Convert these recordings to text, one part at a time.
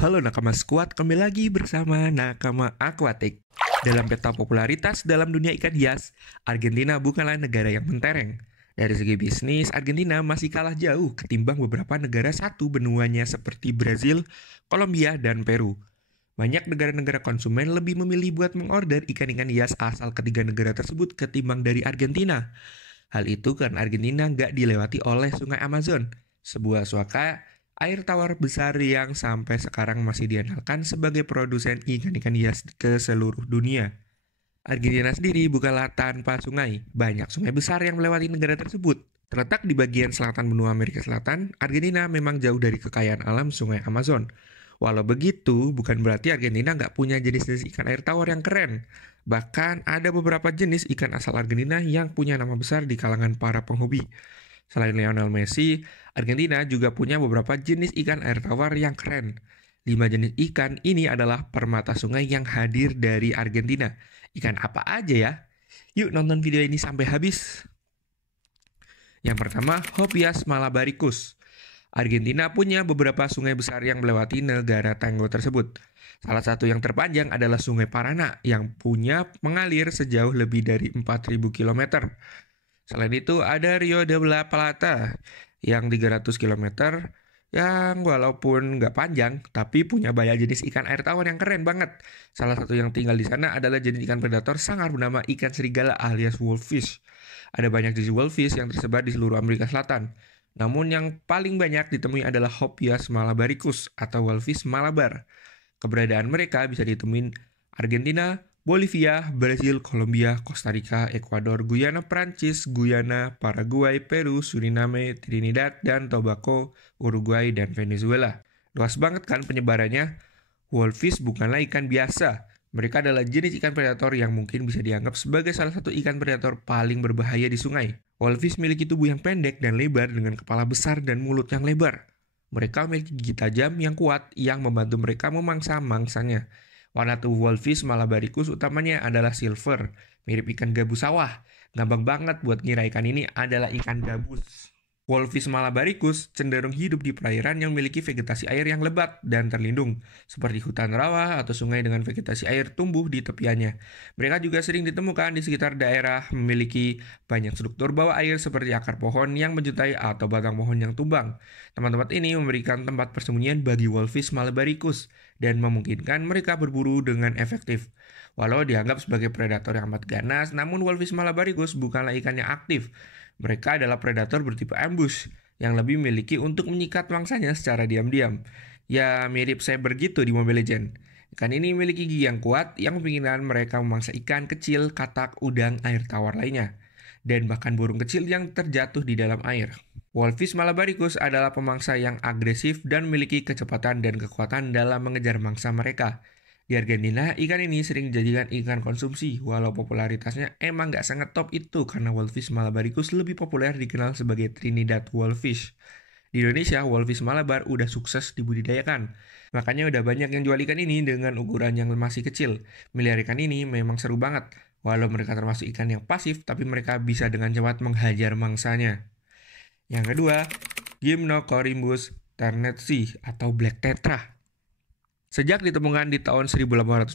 Halo Nakama Squad, kembali lagi bersama Nakama Aquatic. Dalam peta popularitas dalam dunia ikan hias, Argentina bukanlah negara yang mentereng. Dari segi bisnis, Argentina masih kalah jauh ketimbang beberapa negara satu benuanya seperti Brazil, Kolombia, dan Peru. Banyak negara-negara konsumen lebih memilih buat mengorder ikan-ikan hias asal ketiga negara tersebut ketimbang dari Argentina. Hal itu karena Argentina nggak dilewati oleh sungai Amazon, sebuah suaka air tawar besar yang sampai sekarang masih diandalkan sebagai produsen ikan-ikan hias ke seluruh dunia. Argentina sendiri bukanlah tanpa sungai, banyak sungai besar yang melewati negara tersebut. Terletak di bagian selatan benua Amerika Selatan, Argentina memang jauh dari kekayaan alam sungai Amazon. Walau begitu, bukan berarti Argentina nggak punya jenis-jenis ikan air tawar yang keren. Bahkan ada beberapa jenis ikan asal Argentina yang punya nama besar di kalangan para penghobi. Selain Lionel Messi, Argentina juga punya beberapa jenis ikan air tawar yang keren. 5 jenis ikan ini adalah permata sungai yang hadir dari Argentina. Ikan apa aja ya? Yuk nonton video ini sampai habis. Yang pertama, Hopias malabaricus. Argentina punya beberapa sungai besar yang melewati negara tangga tersebut. Salah satu yang terpanjang adalah Sungai Paraná yang punya mengalir sejauh lebih dari 4.000 km. Selain itu ada Rio de la Plata yang 300 km yang walaupun nggak panjang tapi punya banyak jenis ikan air tawar yang keren banget. Salah satu yang tinggal di sana adalah jenis ikan predator sangar bernama ikan serigala alias wolffish. Ada banyak jenis wolffish yang tersebar di seluruh Amerika Selatan. Namun yang paling banyak ditemui adalah Hopias malabaricus atau wolffish malabar. Keberadaan mereka bisa ditemui Argentina, Bolivia, Brazil, Kolombia, Costa Rica, Ekuador, Guyana, Prancis, Guyana, Paraguay, Peru, Suriname, Trinidad dan Tobago, Uruguay, dan Venezuela. Luas banget kan penyebarannya? Wolffish bukanlah ikan biasa. Mereka adalah jenis ikan predator yang mungkin bisa dianggap sebagai salah satu ikan predator paling berbahaya di sungai. Wolffish memiliki tubuh yang pendek dan lebar dengan kepala besar dan mulut yang lebar. Mereka memiliki gigi tajam yang kuat yang membantu mereka memangsa mangsanya. Warna tubuh wolffish malabaricus utamanya adalah silver, mirip ikan gabus sawah. Gampang banget buat ngira ikan ini adalah ikan gabus. Wolffish malabaricus cenderung hidup di perairan yang memiliki vegetasi air yang lebat dan terlindung, seperti hutan rawa atau sungai dengan vegetasi air tumbuh di tepiannya. Mereka juga sering ditemukan di sekitar daerah memiliki banyak struktur bawah air seperti akar pohon yang menjuntai atau batang pohon yang tumbang. Tempat-tempat ini memberikan tempat persembunyian bagi wolffish malabaricus dan memungkinkan mereka berburu dengan efektif. Walau dianggap sebagai predator yang amat ganas, namun wolffish malabaricus bukanlah ikan yang aktif. Mereka adalah predator bertipe ambush yang lebih memiliki untuk menyikat mangsanya secara diam-diam. Ya mirip saber gitu di Mobile Legends. Ikan ini memiliki gigi yang kuat yang memungkinkan mereka memangsa ikan kecil, katak, udang, air tawar lainnya. Dan bahkan burung kecil yang terjatuh di dalam air. Wolffish malabaricus adalah pemangsa yang agresif dan memiliki kecepatan dan kekuatan dalam mengejar mangsa mereka. Di Argentina, ikan ini sering dijadikan ikan konsumsi, walau popularitasnya emang nggak sangat top itu karena wolffish malabaricus lebih populer dikenal sebagai Trinidad wolffish. Di Indonesia, wolffish malabar udah sukses dibudidayakan. Makanya udah banyak yang jual ikan ini dengan ukuran yang masih kecil. Melihara ikan ini memang seru banget. Walau mereka termasuk ikan yang pasif, tapi mereka bisa dengan cepat menghajar mangsanya. Yang kedua, Gymnocorymbus ternetsi atau black tetra. Sejak ditemukan di tahun 1895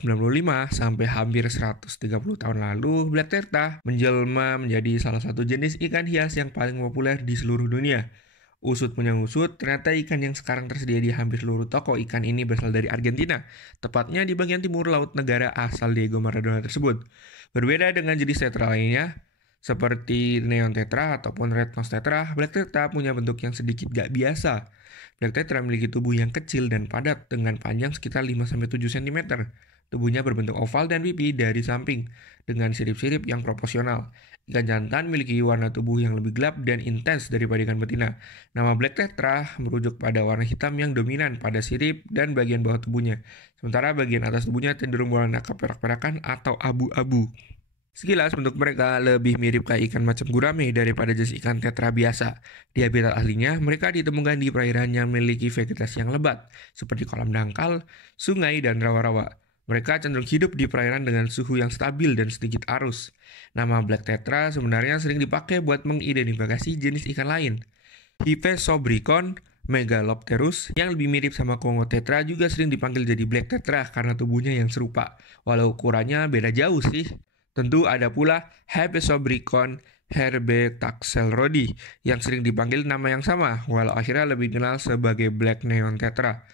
sampai hampir 130 tahun lalu, black tetra menjelma menjadi salah satu jenis ikan hias yang paling populer di seluruh dunia. Usut punya usut, ternyata ikan yang sekarang tersedia di hampir seluruh toko ikan ini berasal dari Argentina, tepatnya di bagian timur laut negara asal Diego Maradona tersebut. Berbeda dengan jenis tetra lainnya, seperti neon tetra ataupun red nose tetra, black tetra punya bentuk yang sedikit gak biasa. Black tetra memiliki tubuh yang kecil dan padat dengan panjang sekitar 5-7 cm. Tubuhnya berbentuk oval dan pipi dari samping, dengan sirip-sirip yang proporsional. Ikan jantan memiliki warna tubuh yang lebih gelap dan intens daripada ikan betina. Nama black tetra merujuk pada warna hitam yang dominan pada sirip dan bagian bawah tubuhnya. Sementara bagian atas tubuhnya cenderung berwarna keperak-perakan atau abu-abu. Sekilas bentuk mereka lebih mirip kayak ikan macam gurame daripada jenis ikan tetra biasa. Di habitat aslinya, mereka ditemukan di perairan yang memiliki vegetasi yang lebat, seperti kolam dangkal, sungai, dan rawa-rawa. Mereka cenderung hidup di perairan dengan suhu yang stabil dan sedikit arus. Nama black tetra sebenarnya sering dipakai buat mengidentifikasi jenis ikan lain. Hypesobricon, Megalopterus yang lebih mirip sama Congo tetra juga sering dipanggil jadi black tetra karena tubuhnya yang serupa, walau ukurannya beda jauh sih. Tentu ada pula Hepesobricon herbetaxelrodi yang sering dipanggil nama yang sama, walau akhirnya lebih dikenal sebagai black neon tetra.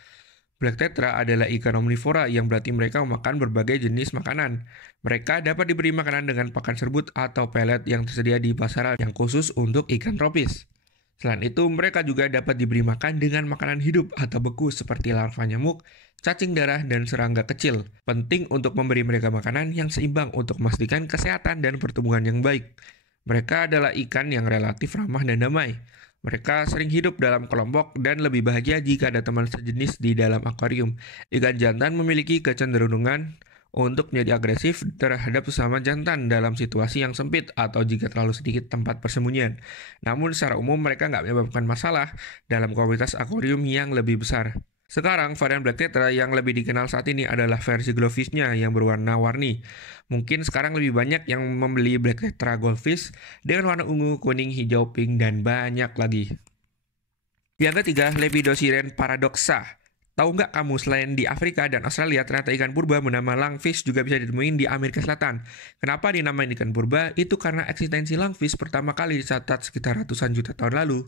Black tetra adalah ikan omnivora yang berarti mereka memakan berbagai jenis makanan. Mereka dapat diberi makanan dengan pakan serbut atau pelet yang tersedia di pasaran yang khusus untuk ikan tropis. Selain itu, mereka juga dapat diberi makan dengan makanan hidup atau beku seperti larva nyamuk, cacing darah, dan serangga kecil. Penting untuk memberi mereka makanan yang seimbang untuk memastikan kesehatan dan pertumbuhan yang baik. Mereka adalah ikan yang relatif ramah dan damai. Mereka sering hidup dalam kelompok dan lebih bahagia jika ada teman sejenis di dalam akuarium. Ikan jantan memiliki kecenderungan untuk menjadi agresif terhadap sesama jantan dalam situasi yang sempit atau jika terlalu sedikit tempat persembunyian. Namun secara umum mereka nggak menyebabkan masalah dalam komunitas akuarium yang lebih besar. Sekarang, varian Black Tetra yang lebih dikenal saat ini adalah versi Glowfishnya yang berwarna-warni. Mungkin sekarang lebih banyak yang membeli Black Tetra Goldfish dengan warna ungu, kuning, hijau, pink, dan banyak lagi. Yang ketiga, Lepidosiren paradoxa. Tahu nggak kamu, selain di Afrika dan Australia, ternyata ikan purba bernama lungfish juga bisa ditemuin di Amerika Selatan. Kenapa dinamain ikan purba? Itu karena eksistensi lungfish pertama kali dicatat sekitar ratusan juta tahun lalu.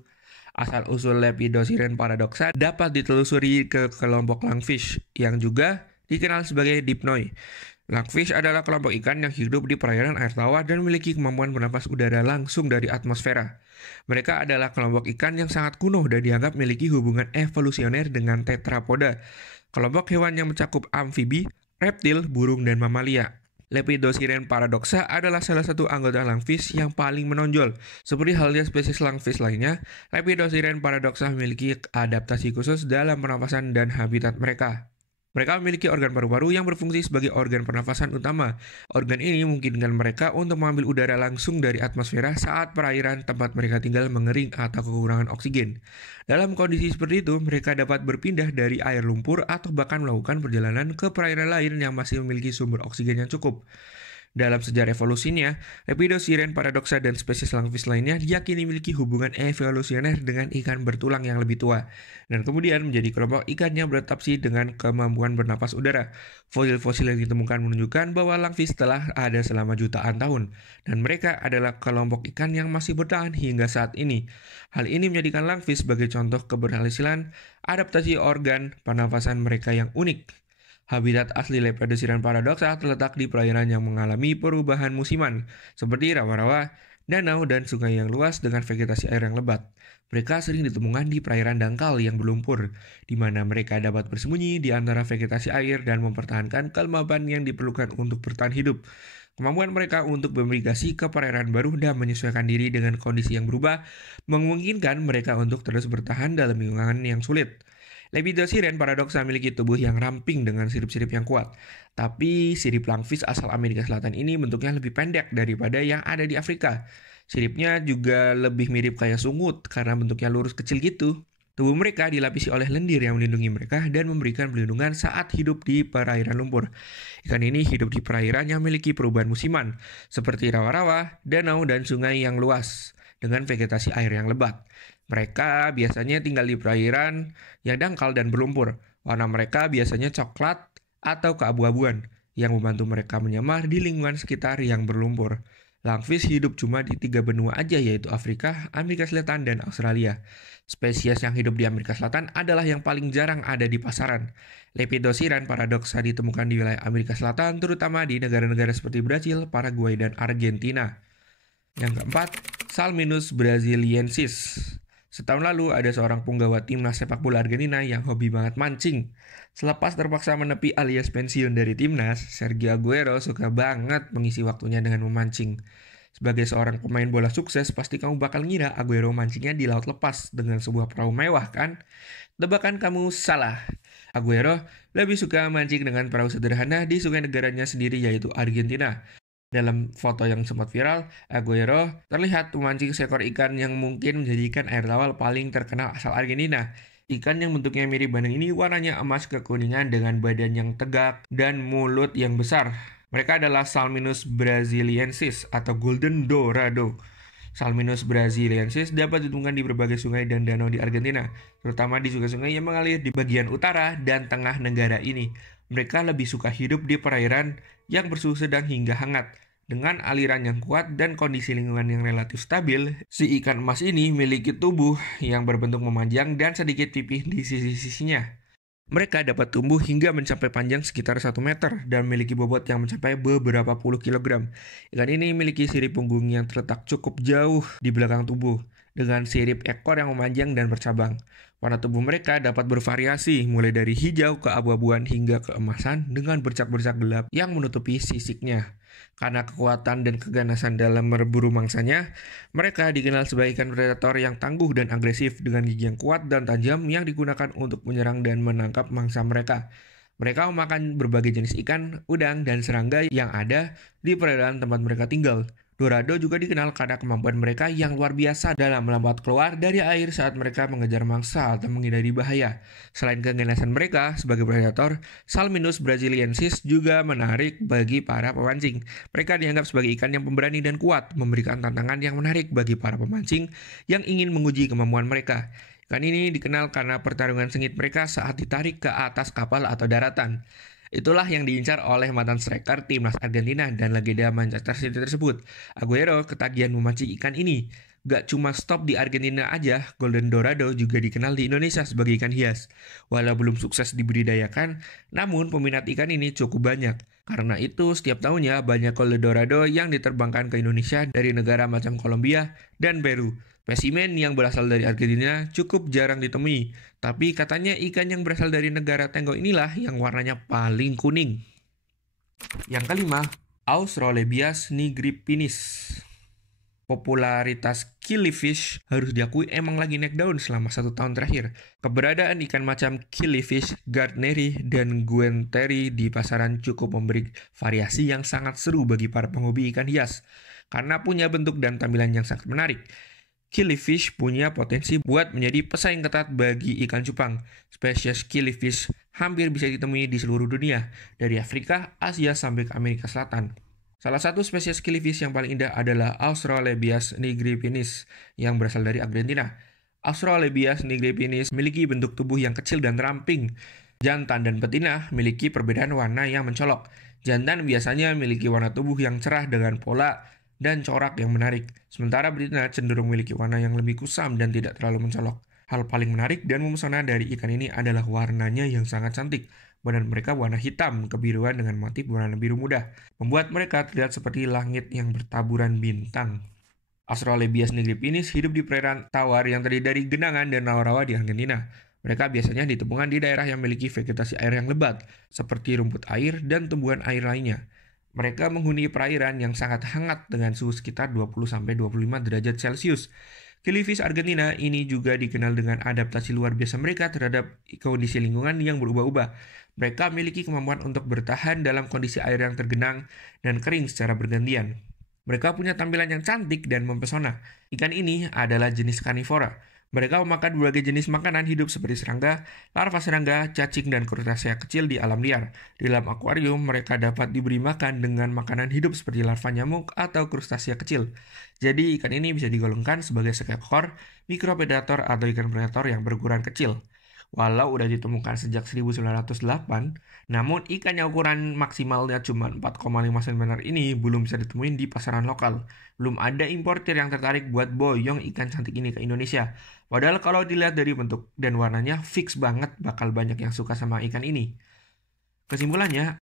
Asal-usul Lepidosiren paradoxa dapat ditelusuri ke kelompok lungfish yang juga dikenal sebagai dipnoi. Lungfish adalah kelompok ikan yang hidup di perairan air tawar dan memiliki kemampuan bernapas udara langsung dari atmosfera. Mereka adalah kelompok ikan yang sangat kuno dan dianggap memiliki hubungan evolusioner dengan tetrapoda, kelompok hewan yang mencakup amfibi, reptil, burung, dan mamalia. Lepidosiren paradoxa adalah salah satu anggota lungfish yang paling menonjol. Seperti halnya spesies lungfish lainnya, Lepidosiren paradoxa memiliki adaptasi khusus dalam pernafasan dan habitat mereka. Mereka memiliki organ paru-paru yang berfungsi sebagai organ pernafasan utama. Organ ini memungkinkan mereka untuk mengambil udara langsung dari atmosfera saat perairan tempat mereka tinggal mengering atau kekurangan oksigen. Dalam kondisi seperti itu, mereka dapat berpindah dari air lumpur atau bahkan melakukan perjalanan ke perairan lain yang masih memiliki sumber oksigen yang cukup. Dalam sejarah evolusinya, Lepidosiren paradoxa dan spesies lungfish lainnya diyakini memiliki hubungan evolusioner dengan ikan bertulang yang lebih tua, dan kemudian menjadi kelompok ikan yang beradaptasi dengan kemampuan bernapas udara. Fosil-fosil yang ditemukan menunjukkan bahwa lungfish telah ada selama jutaan tahun, dan mereka adalah kelompok ikan yang masih bertahan hingga saat ini. Hal ini menjadikan lungfish sebagai contoh keberhasilan adaptasi organ pernafasan mereka yang unik. Habitat asli Lepidosiren paradoxa terletak di perairan yang mengalami perubahan musiman, seperti rawa-rawa, danau, dan sungai yang luas dengan vegetasi air yang lebat. Mereka sering ditemukan di perairan dangkal yang berlumpur, di mana mereka dapat bersembunyi di antara vegetasi air dan mempertahankan kelembaban yang diperlukan untuk bertahan hidup. Kemampuan mereka untuk bermigrasi ke perairan baru dan menyesuaikan diri dengan kondisi yang berubah memungkinkan mereka untuk terus bertahan dalam lingkungan yang sulit. Lepidosiren paradoxa memiliki tubuh yang ramping dengan sirip-sirip yang kuat. Tapi sirip lungfish asal Amerika Selatan ini bentuknya lebih pendek daripada yang ada di Afrika. Siripnya juga lebih mirip kayak sungut karena bentuknya lurus kecil gitu. Tubuh mereka dilapisi oleh lendir yang melindungi mereka dan memberikan perlindungan saat hidup di perairan lumpur. Ikan ini hidup di perairan yang memiliki perubahan musiman, seperti rawa-rawa, danau, dan sungai yang luas, dengan vegetasi air yang lebat. Mereka biasanya tinggal di perairan yang dangkal dan berlumpur. Warna mereka biasanya coklat atau keabu-abuan, yang membantu mereka menyamar di lingkungan sekitar yang berlumpur. Lungfish hidup cuma di 3 benua aja, yaitu Afrika, Amerika Selatan, dan Australia. Spesies yang hidup di Amerika Selatan adalah yang paling jarang ada di pasaran. Lepidosiren paradoxa ditemukan di wilayah Amerika Selatan, terutama di negara-negara seperti Brasil, Paraguay, dan Argentina. Yang keempat, Salminus brasiliensis. Setahun lalu ada seorang punggawa timnas sepak bola Argentina yang hobi banget mancing. Selepas terpaksa menepi alias pensiun dari timnas, Sergio Aguero suka banget mengisi waktunya dengan memancing. Sebagai seorang pemain bola sukses, pasti kamu bakal ngira Aguero mancingnya di laut lepas dengan sebuah perahu mewah kan? Tebakan kamu salah. Aguero lebih suka mancing dengan perahu sederhana di sungai negaranya sendiri, yaitu Argentina. Dalam foto yang sempat viral, Aguero terlihat memancing seekor ikan yang mungkin menjadikan air tawar paling terkenal asal Argentina. Ikan yang bentuknya mirip bandeng ini warnanya emas kekuningan dengan badan yang tegak dan mulut yang besar. Mereka adalah Salminus brasiliensis atau Golden Dorado. Salminus brasiliensis dapat ditemukan di berbagai sungai dan danau di Argentina, terutama di sungai-sungai yang mengalir di bagian utara dan tengah negara ini. Mereka lebih suka hidup di perairan yang bersuhu sedang hingga hangat. Dengan aliran yang kuat dan kondisi lingkungan yang relatif stabil, si ikan emas ini memiliki tubuh yang berbentuk memanjang dan sedikit pipih di sisi-sisinya. Mereka dapat tumbuh hingga mencapai panjang sekitar 1 meter dan memiliki bobot yang mencapai beberapa puluh kilogram. Ikan ini memiliki sirip punggung yang terletak cukup jauh di belakang tubuh, dengan sirip ekor yang memanjang dan bercabang. Warna tubuh mereka dapat bervariasi, mulai dari hijau ke abu-abuan hingga keemasan dengan bercak-bercak gelap yang menutupi sisiknya. Karena kekuatan dan keganasan dalam berburu mangsanya, mereka dikenal sebagai ikan predator yang tangguh dan agresif dengan gigi yang kuat dan tajam yang digunakan untuk menyerang dan menangkap mangsa mereka. Mereka memakan berbagai jenis ikan, udang, dan serangga yang ada di perairan tempat mereka tinggal. Dorado juga dikenal karena kemampuan mereka yang luar biasa dalam melompat keluar dari air saat mereka mengejar mangsa atau menghindari bahaya. Selain keganasan mereka sebagai predator, Salminus brasiliensis juga menarik bagi para pemancing. Mereka dianggap sebagai ikan yang pemberani dan kuat, memberikan tantangan yang menarik bagi para pemancing yang ingin menguji kemampuan mereka. Ikan ini dikenal karena pertarungan sengit mereka saat ditarik ke atas kapal atau daratan. Itulah yang diincar oleh mantan striker timnas Argentina dan legenda Manchester City tersebut. Aguero ketagihan memancing ikan ini. Gak cuma stop di Argentina aja, Golden Dorado juga dikenal di Indonesia sebagai ikan hias. Walau belum sukses dibudidayakan, namun peminat ikan ini cukup banyak. Karena itu, setiap tahunnya banyak Golden Dorado yang diterbangkan ke Indonesia dari negara macam Kolombia dan Peru. Spesimen yang berasal dari Argentina cukup jarang ditemui, tapi katanya ikan yang berasal dari negara Tenggo inilah yang warnanya paling kuning. Yang kelima, Australebias nigripinis. Popularitas killifish harus diakui emang lagi naik daun selama 1 tahun terakhir. Keberadaan ikan macam killifish, gardneri, dan guenteri di pasaran cukup memberi variasi yang sangat seru bagi para penghobi ikan hias, karena punya bentuk dan tampilan yang sangat menarik. Killifish punya potensi buat menjadi pesaing ketat bagi ikan cupang. Spesies killifish hampir bisa ditemui di seluruh dunia, dari Afrika, Asia, sampai ke Amerika Selatan. Salah satu spesies killifish yang paling indah adalah Australebias nigripinis yang berasal dari Argentina. Australebias nigripinis memiliki bentuk tubuh yang kecil dan ramping. Jantan dan betina memiliki perbedaan warna yang mencolok. Jantan biasanya memiliki warna tubuh yang cerah dengan pola dan corak yang menarik, sementara betina cenderung memiliki warna yang lebih kusam dan tidak terlalu mencolok. Hal paling menarik dan memesona dari ikan ini adalah warnanya yang sangat cantik. Badan mereka warna hitam kebiruan dengan motif warna biru muda, membuat mereka terlihat seperti langit yang bertaburan bintang. Australebias nigripinis hidup di perairan tawar yang terdiri dari genangan dan rawa-rawa di Argentina. Mereka biasanya ditemukan di daerah yang memiliki vegetasi air yang lebat, seperti rumput air dan tumbuhan air lainnya. Mereka menghuni perairan yang sangat hangat dengan suhu sekitar 20-25 derajat Celcius. Killifish Argentina ini juga dikenal dengan adaptasi luar biasa mereka terhadap kondisi lingkungan yang berubah-ubah. Mereka memiliki kemampuan untuk bertahan dalam kondisi air yang tergenang dan kering secara bergantian. Mereka punya tampilan yang cantik dan mempesona. Ikan ini adalah jenis karnivora. Mereka memakan berbagai jenis makanan hidup seperti serangga, larva serangga, cacing, dan krustasea kecil di alam liar. Di dalam akuarium, mereka dapat diberi makan dengan makanan hidup seperti larva nyamuk atau krustasea kecil. Jadi, ikan ini bisa digolongkan sebagai seekor mikropredator atau ikan predator yang berukuran kecil. Walau udah ditemukan sejak 1908, namun ikan yang ukuran maksimalnya cuma 4,5 cm ini belum bisa ditemuin di pasaran lokal. Belum ada importir yang tertarik buat boyong ikan cantik ini ke Indonesia. Padahal kalau dilihat dari bentuk dan warnanya, fix banget bakal banyak yang suka sama ikan ini. Kesimpulannya,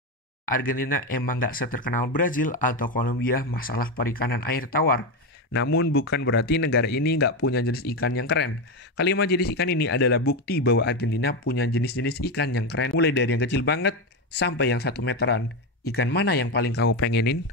Argentina emang gak seterkenal Brazil atau Kolombia masalah perikanan air tawar. Namun bukan berarti negara ini nggak punya jenis ikan yang keren. Kelima jenis ikan ini adalah bukti bahwa Argentina punya jenis-jenis ikan yang keren, mulai dari yang kecil banget sampai yang 1 meteran. Ikan mana yang paling kamu pengenin?